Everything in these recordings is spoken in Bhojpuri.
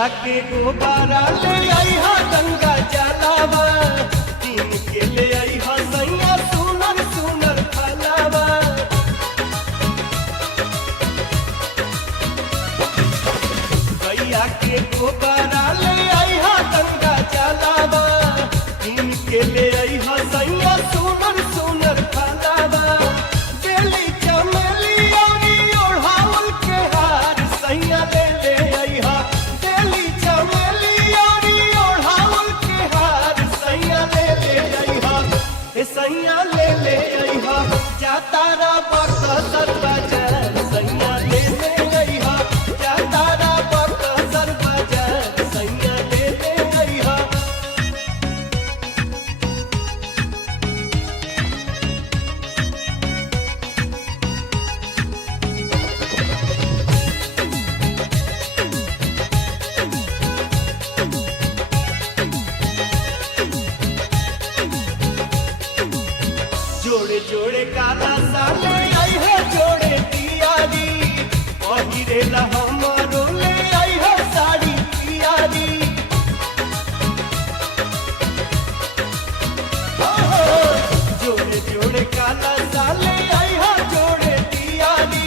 गैया के गोबारा ले आई हा गंगा जलावा, तीन के ले आई हा सैया सुनर सुनर फलावा। गैया के गोबारा ले आई हा गंगा जलावा, तीन के ले आई हा सैया सुनर सुनर फलावा। बेली चमेली औरी ओढ़ाउल के हार सैया ले ले आई हा, बेली चमेली औरी ओढ़ाउल के हार सैया ले ले आई हा, ए सैया ले ले आई हा। जातारा बक्सर बाजार सैया ले ले आई हा, जातारा बक्सर बाजार सैया ले ले आई हा। जोड़े जोड़े काला साले आई है जोड़े तियारी, पहिरे ला हमारो ले आई है साड़ी तियारी। जोड़े जोड़े काला साले आई है जोड़े तियारी,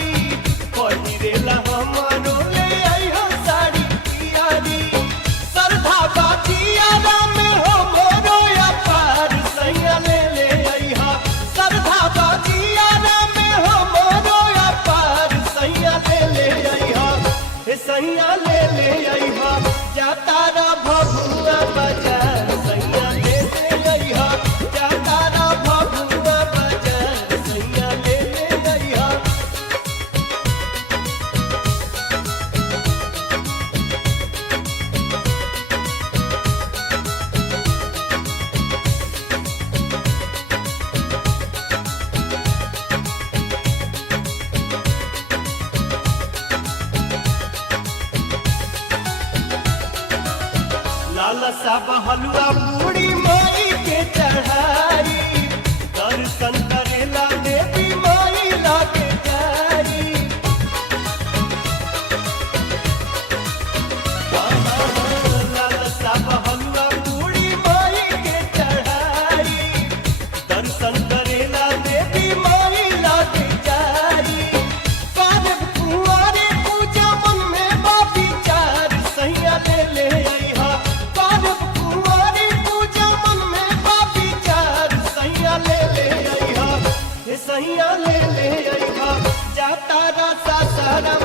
पहिरे ला हमारो ले आई है साड़ी तियारी। सरधा बाजियारा में हो मोरो या पार सैया ले ले आई हा, सरधा बाजियारा में हो मोरो या पार सैया ले ले आई हा, हे सैया ले ले आई हा। जातारा भभुआ बाजार सैया ले ले आई हा, जातारा भभुआ बाजार सैया ले ले आई हा। लाला साब हलवा पूरी माई के चढ़ाई, दर्शन करेला देवी माई लागे जाई। लाला साब हलवा पूरी माई के चढ़ाई, दर्शन करेला देवी माई लागे जाई। पारब कुंवारे पूजा मन में बाबी चार सैया ले ले आई हा, पारब कुंवारी पूजा मन में बाबी चार सैया ले ले आई हा, हे सैया ले ले आई हा। जातारा सासाराम